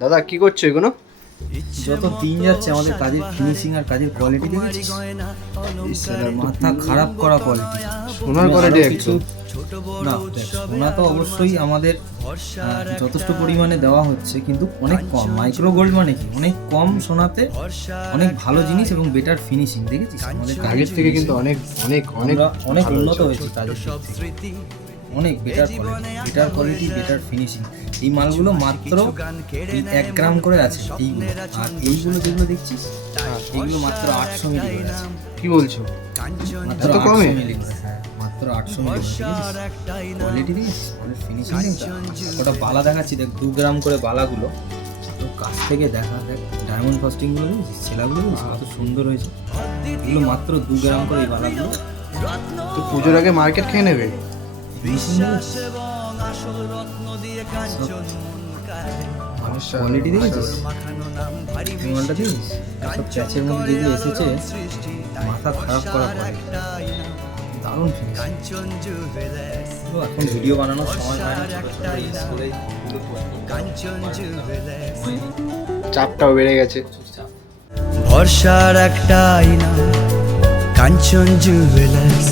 দাদা কি করছো এগুলো? যত দিন যাচ্ছে আমাদের কাজের ফিনিশিং আর কাজের কোয়ালিটি দেখেছিস? মাথা খারাপ করা কোয়ালিটি, সোনার কোয়ালিটি কিছু একদম। না। দেখ, সোনা তো অবশ্যই আমাদের যথেষ্ট পরিমাণে দেওয়া হচ্ছে, কিন্তু অনেক কম। মাইক্রো গোল্ড মানে কি, অনেক কম সোনাতে অনেক ভালো জিনিস এবং বেটার ফিনিশিং। দেখেছিস আমাদের আগের থেকে কিন্তু অনেক অনেক অনেক অনেক ভালো উন্নত হয়েছে। হয়েছে কাজের দিক থেকে। অনেক বেটার কোয়ালিটি বেটার ফিনিশিং। এই মালগুলো মাত্র 1 গ্রাম করে আছে এইগুলো। আর এইগুলো যেগুলো দেখছিস এইগুলো মাত্র 800 মিলি করে আছে। কি বলছো? মাত্র এত 800 কমে? মিলি করে, হ্যাঁ মাত্র 800 মিলি করে। কোয়ালিটি দেখেছিস, মানে ফিনিশিং। ওটা বালা দেখাচ্ছি, দেখ 2 গ্রাম করে বালাগুলো। তো কাছ থেকে দেখা, দেখ ডায়মন্ড ফাস্টিংগুলো দেখেছিস, ছেলাগুলো দেখেছিস কত সুন্দর হয়েছে। এগুলো মাত্র 2 গ্রাম করে এই বালাগুলো। তো পুজোর আগে মার্কেট খেয়ে নেবে। কোয়ালিটি দেখেছিস, মালটা দেখেছিস, সব প্যাচের মধ্যে যেগুলো এসেছে মাথা খারাপ করা কোয়ালিটি, দারুণ ফিনিশ। এখন ভিডিও বানানোর সময় হয় না, ছোটো ছোটো রিলস করে এগুলো post করতে। চাপটাও বেড়ে গেছে। ভরসার একটাই নাম কাঞ্চন জুয়েলার্স।